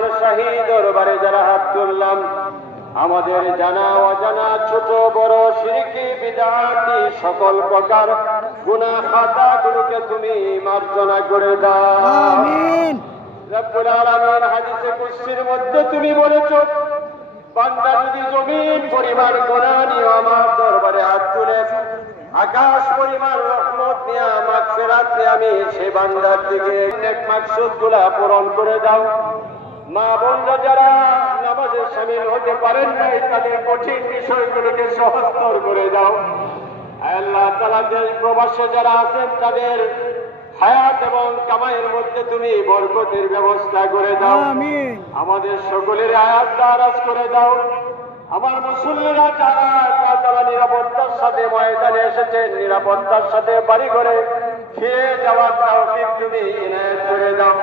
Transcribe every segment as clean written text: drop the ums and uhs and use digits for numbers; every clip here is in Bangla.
তোমার শাহী দরবারে যারা হাত তুললাম, আমাদের জানা অজানা ছোট বড় শিরকি বিদআতি সকল প্রকার গুনাহ খাতাগুলোকে তুমি মার্জনা করে দাও। আমিন। রব্বুল আলামিন হাদিসে কুদসির মধ্যে তুমি বলেছো, বান্দা যদি জমিন পরিমাণ গুনাহ নিয়ে আমার দরবারে হাত তুলে আকাশ পরিমাণ রহমত নিয়ে মাগফিরাত নিয়ে আমি সে বান্দার দিকে নেক মাকসুদগুলা পূরণ করে দাও। মা বোনরা যারা নামাজে শামিল হতে পারেন নাই, তাদের কঠিন বিষয়গুলোকে সহজতর করে দাও। আল্লাহ তাআলা দেশ প্রবাসে যারা আছেন তাদের হায়াত এবং কামাইয়ের মধ্যে তুমি বরকতের ব্যবস্থা করে দাও। আমিন। আমাদের সকলের হায়াত দারাজ করে দাও। আমার মুসল্লিরা যারা আল্লাহ তাআলা নিরাপত্তার সাথে ময়দানে এসেছেন, নিরাপত্তার সাথে বাড়ি ঘরে ফিরে যাওয়ার তৌফিক তুমি ইনায়াত করে দাও।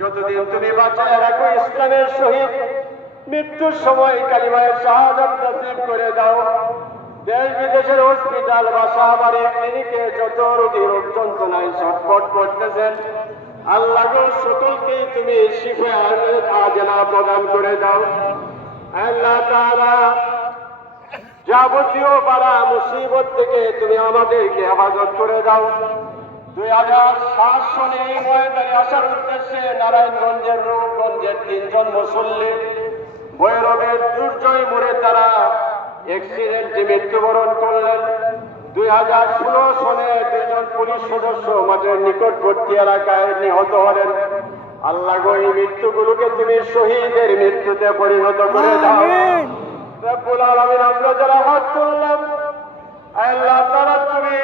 যতদিন তুমি বাঁচায় রাখো ইসলামের শহীদ মৃত্যুর সময় কালিমায়ে শাহাদাত নসিব করে দাও। দেশ বিদেশের হসপিটাল বাসা বাড়ি ক্লিনিকে যত রোগী রোগ যন্ত্রণায় ছটফট করতেছেন, আল্লাহ গো সকলকেই তুমি শিফা আজলা প্রদান করে দাও। আল্লাহ তাআলা যাবতীয় বালা মুসিবত থেকে তুমি আমাদেরকে হেফাজত করে দাও। 2007 সনে এই ময়দানে আসার উদ্দেশ্যে নারায়ণগঞ্জের রূপগঞ্জের 3 জন মুসল্লি ভৈরবের দুর্জয় মোড়ে তারা অ্যাক্সিডেন্টে মৃত্যুবরণ করলেন। 2016 সনে 2 জন পুলিশ সদস্য মাঠের নিকটবর্তী এলাকায় নিহত হলেন। আল্লাহ গো এই মৃত্যুগুলোকে তুমি শহীদের মৃত্যুতে পরিণত করে দাও। রব্বুল আলামিন আমরা যারা হাত তুললাম, আল্লাহ তাআলা তুমি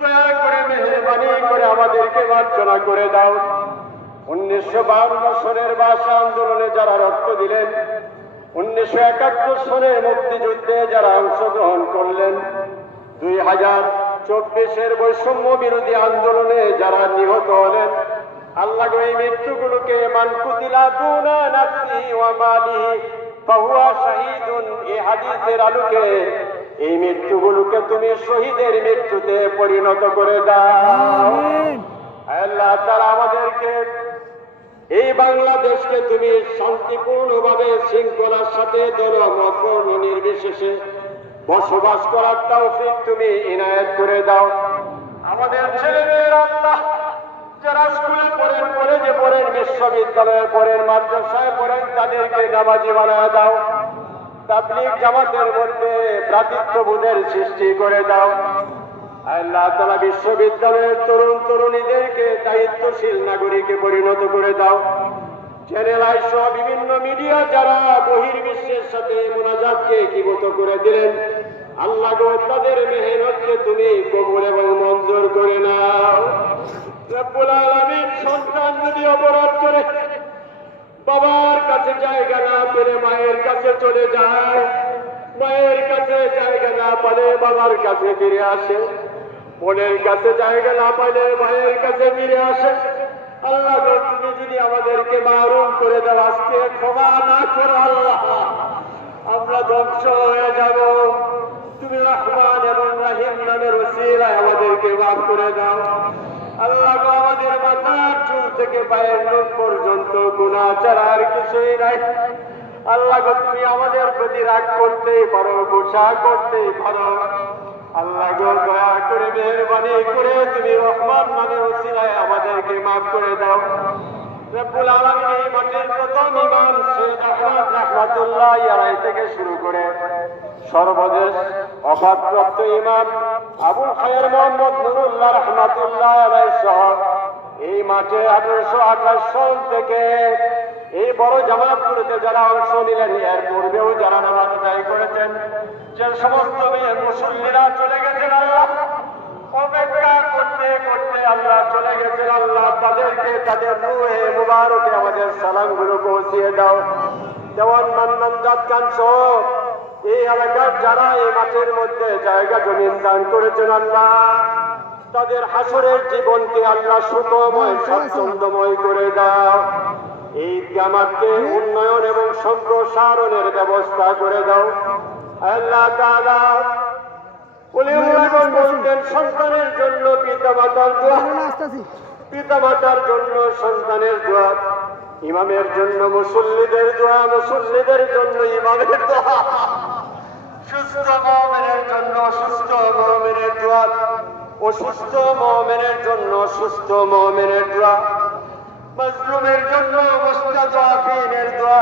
দয়া করে মেহেরবানি করে আমাদেরকে মার্জনা করে দাও। 1952 সনের ভাষা আন্দোলনে যারা রক্ত দিলেন, 1971 সনে মুক্তিযুদ্ধে যারা অংশগ্রহণ করলেন, 2024 বৈষম্য বিরোধী আন্দোলনে যারা নিহত হলেন, আল্লাহ গো এই মৃত্যুগুলোকে মান কুতিলা দুনা নাফসি ওয়া মালিহি ফাহুয়া শাহীদুন, এই হাদিসের আলোকে এই মৃত্যুগুলোকে তুমি শহীদের মৃত্যুতে পরিণত করে দাও। আল্লাহ তাআলা আমাদেরকে এই বাংলাদেশকে তুমি শান্তিপূর্ণভাবে শৃঙ্খলার সাথে ধর্ম বর্ণ নির্বিশেষে বসবাস করার তৌফিক তুমি ইনায়াত করে দাও। আমাদের ছেলেমেয়েরা আল্লাহ যারা স্কুলে পড়েন, কলেজে পড়েন, বিশ্ববিদ্যালয়ে পড়েন, মাদ্রাসায় পড়েন, তাদেরকে নামাজি বানায় দাও। তাবলীগ জামাতের মধ্যে ভ্রাতৃত্ববোধের সৃষ্টি করে দাও। আল্লাহ তাআলা বিশ্ববিদ্যালয়ের তরুণ তরুণীদেরকে দায়িত্বশীল নাগরিকে পরিণত করে দাও। চ্যানেল আই সহ বিভিন্ন মিডিয়া যারা বহির্বিশ্বের সাথে মুনাজাতকে একীভূত করে দিলেন, আল্লাহ গো তাদের মেহনতকে তুমি কবুল এবং মঞ্জুর করে নাও। রব্বুল আলামিন সন্তান যদি অপরাধ করে বাবার কাছে জায়গা না পেলে মায়ের কাছে চলে যায়, মায়ের কাছে জায়গা না পেলে বাবার কাছে ফিরে আসে, বোনের কাছে জায়গা না পেলে ভাইয়ের কাছে ফিরে আসে। আল্লাহ গো তুমি যদি আমাদেরকে মাহরুম করে দাও, আজকে ক্ষমা না করো আল্লাহ, আমরা ধ্বংস হয়ে যাব। তুমি রহমান এবং রহিম নামের ওসিলায় আমাদেরকে মাফ করে দাও। আল্লাহ গো আমাদের মাথার চুল থেকে পায়ের নখ পর্যন্ত গুনাহ ছাড়া আর কিছুই নাই। আল্লাহ গো তুমি আমাদের প্রতি রাগ করতেই পারো, গোসা করতেই পারো। আল্লাহ গো দয়া করে মেহেরবানি করে তুমি রহমান নামের ওসিলায় আমাদেরকে মাফ করে দাও। রব্বুল আলামিন এই মাঠের প্রথম ইমাম সৈয়দ আহমদ রাহমাতুল্লাহ আলাইহি থেকে শুরু করে সর্বশেষ অফাতপ্রাপ্ত ইমাম আবুল খায়ের মোহাম্মদ নুরুল্লাহ রাহমাতুল্লাহ আলাইহি সহ এই মাঠে 1828 সাল থেকে এই বড় জামাতগুলোতে যারা অংশ নিলেন, এর পূর্বেও যারা নামাজ আদায় করেছেন, যে সমস্ত মুসল্লিরা চলে গেছেন, আল্লাহ অপেক্ষা করতে করতে আল্লাহ চলে গেছেন, আল্লাহ তাদেরকে তাদের রূহে মুবারকে আমাদের সালামগুলো পৌঁছিয়ে দাও। যেমন মান্নান জাত খান সহ এই এলাকার যারা এই মাঠের মধ্যে জায়গা জমিন দান করেছেন, আল্লাহ তাদের হাসরের জীবনকে আল্লাহ সুখময় স্বাচ্ছন্দ্যময় করে দাও। এই জামাতকে উন্নয়ন এবং সম্প্রসারণের ব্যবস্থা করে দাও। আল্লাহ তাআলা বলতেন সন্তানের জন্য পিতা মাতার দোয়া পিতামাতার জন্য সন্তানের দোয়া, ইমামের জন্য মুসল্লিদের দোয়া, মুসল্লিদের জন্য ইমামের দোয়া, সুস্থ মুমিনের জন্য অসুস্থ মুমিনের দোয়া, অসুস্থ মুমিনের জন্য সুস্থ মুমিনের দোয়া, মাজলুমের জন্য মুস্তাদআফিনের দোয়া,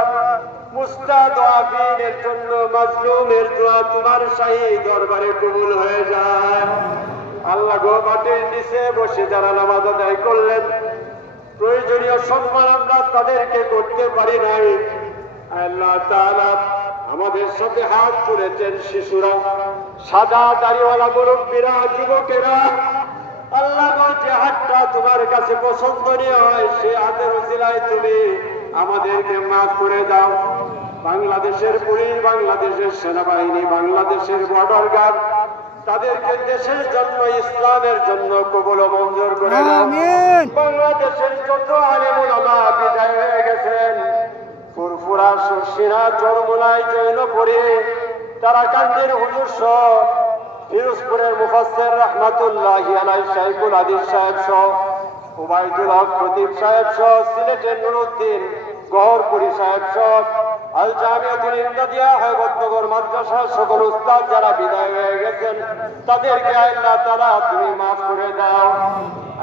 মুস্তাদআফিনের জন্য মাজলুমের দোয়া তোমার শাহী দরবারে কবুল হয়ে যায়। আল্লাহ গো, মাটির নিচে বসে যারা নামাজ আদায় করলেন, প্রয়োজনীয় সম্মান আমরা তাদেরকে করতে পারি নাই। আল্লাহ তাআলা আমাদের সাথে হাত তুলেছেন শিশুরা, সাদা দাড়িওয়ালা মুরব্বীরা, যুবকেরা। আল্লাহ গো, যে হাতটা তোমার কাছে পছন্দনীয় হয় সে হাতের উসিলায় তুমি আমাদেরকে মাফ করে দাও। বাংলাদেশের পুলিশ, বাংলাদেশের সেনাবাহিনী, বাংলাদেশের বর্ডার গার্ড, তাদেরকে দেশের জন্য, ইসলামের জন্য কবুল ও মঞ্জুর করে দাও। বাংলাদেশের যত আলেম ওলামা বিদায় হয়ে গেছেন, ফুরফুরা, শর্ষিনা, চরমুনায়, জৈনপুরে, তারাকান্দির হুজুর সহ, ফিরোজপুরের মুফাসসির রাহমাতুল্লাহি আলাইহি শাইখুল হাদিস সাহেব সহ, ওবায়দুল হক খতিব সাহেব সহ, সিলেটের নুরউদ্দিন গহরপুরি সাহেব সহ, আল জামিয়াতুল ইমদাদিয়া হেবতনগর মাদ্রাসার সকল উস্তাদ যারা বিদায় হয়ে গেছেন, তাদেরকে আল্লাহ তাআলা তুমি মাফ করে দাও।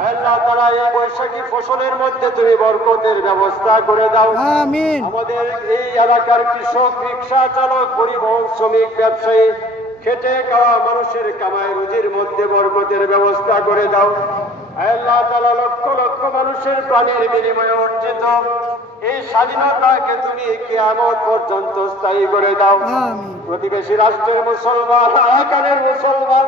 আল্লাহ তাআলা এই বৈশাখী ফসলের মধ্যে তুমি বরকতের ব্যবস্থা করে দাও। আমিন। আমাদের এই এলাকার কৃষক, রিকশা চালক, পরিবহন শ্রমিক, ব্যবসায়ী, খেটে খাওয়া মানুষের কামাই রুজির মধ্যে বরকতের ব্যবস্থা করে দাও। আল্লাহ তাআলা লক্ষ লক্ষ মানুষের প্রাণের বিনিময়ে অর্জিত এই স্বাধীনতাকে তুমি কিয়ামত পর্যন্ত স্থায়ী করে দাও। প্রতিবেশী রাষ্ট্রের মুসলমান, আরাকানের মুসলমান,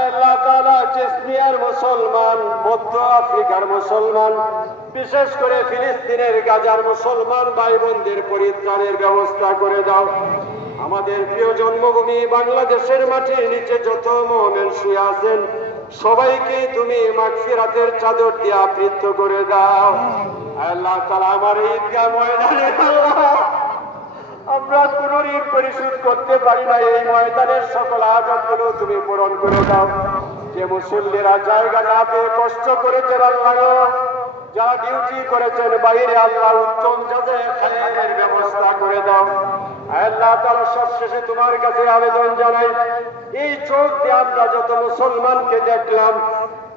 আল্লাহ তাআলা চেচনিয়ার মুসলমান, মধ্য আফ্রিকার মুসলমান, বিশেষ করে ফিলিস্তিনের গাজার মুসলমান ভাই বোনদের পরিত্রাণের ব্যবস্থা করে দাও। আমাদের প্রিয় জন্মভূমি বাংলাদেশের মাটির নিচে যত মুমিন শুয়ে আছেন, সবাইকে তুমি মাগফিরাতের চাদর দিয়ে আবৃত করে দাও। আল্লাহ তাআলা আমার ঈদগাহ ময়দানে, আমরা কোনো ঋণ পরিশোধ করতে পারি না, এই ময়দানের সকল আযাবগুলো তুমি পূরণ করে দাও। যে মুসল্লিরা জায়গা না পেয়ে কষ্ট করেছেন, আল্লাহ যারা ডিউটি করেছেন বাইরে, আল্লাহ উত্তম যাতে খায়ের ব্যবস্থা করে দাও। আল্লাহ তাআলা সবশেষে তোমার কাছে আবেদন জানাই, এই চোখ দিয়ে আমরা যত মুসলমানকে দেখলাম,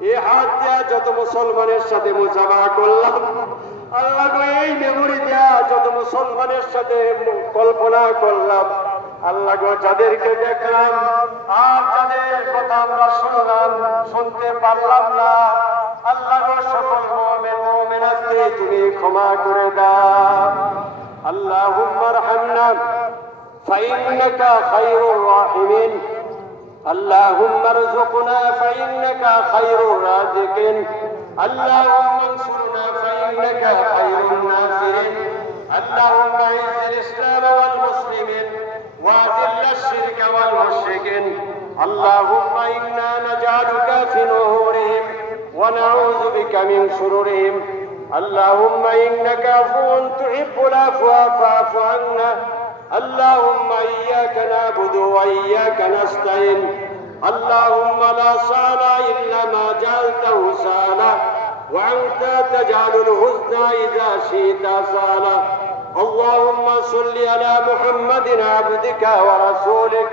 এই হাত দিয়ে যত মুসলমানের সাথে মুজাফা করলাম, আল্লাহ গো, এই মেমোরি দিয়া যত মুসলমানের সাথে কল্পনা করলাম, আল্লাহ গো, যাদেরকে দেখলাম আর যাদের কথা আমরা শুনলাম, শুনতে পারলাম না, আল্লাহ গো, সকল মুমিন মুমিনাতকে তুমি ক্ষমা করে দাও। আল্লাহুম্মা আরহামনা ফাইন্নাকা খায়রুর রাহিমিন, আল্লাহুম্মা আরযুকনা ফাইন্নাকা খায়রুর রাযিকিন, আল্লাহুম্মা আনসুরনা ফাইন্নাকা খায়রুন নাসিরিন, আল্লাহুম্মা আইজ্জিল ইসলাম ওয়াল মুসলিমিন ওয়াযিল্লাশ শিরকা ওয়াল মুশরিকিন, আল্লাহুম্মা ইন্না নাজআলুকা ফি নুহুরিহিম ওয়া নাউযু বিকা মিন শুরুরিহিম, আল্লাহুম্মা ইন্নাকা আফুউন তুহিব্বুল আফওয়া ফা'ফু আন্না, আল্লাহুম্মা ইয়্যাকা না'বুদু ওয়া ইয়্যাকা নাস্তাইন, আল্লাহুম্মা লা সালা ইল্লা মা জাআলতাহু সালা ওয়া আনতা তাজআলুল হুজনা ইযা শি'তা সালা, আল্লাহুম্মা সাল্লি আলা মুহাম্মাদিন আবদিকা ওয়া রাসূলিক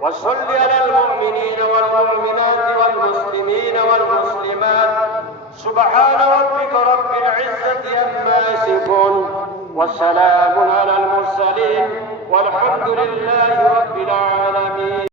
ওয়া সাল্লি আলাল মুমিনিনা ওয়াল মুমিনাতি ওয়াল মুসলিমিনা ওয়াল মুসলিমাত, সুবহানা রাব্বিকা রাব্বিল ইজ্জাতি আম্মা ইয়াসিফুন ওয়া সালামুন আলাল মুরসালিন ওয়ালহামদুলিল্লাহি রাব্বিল আলামিন।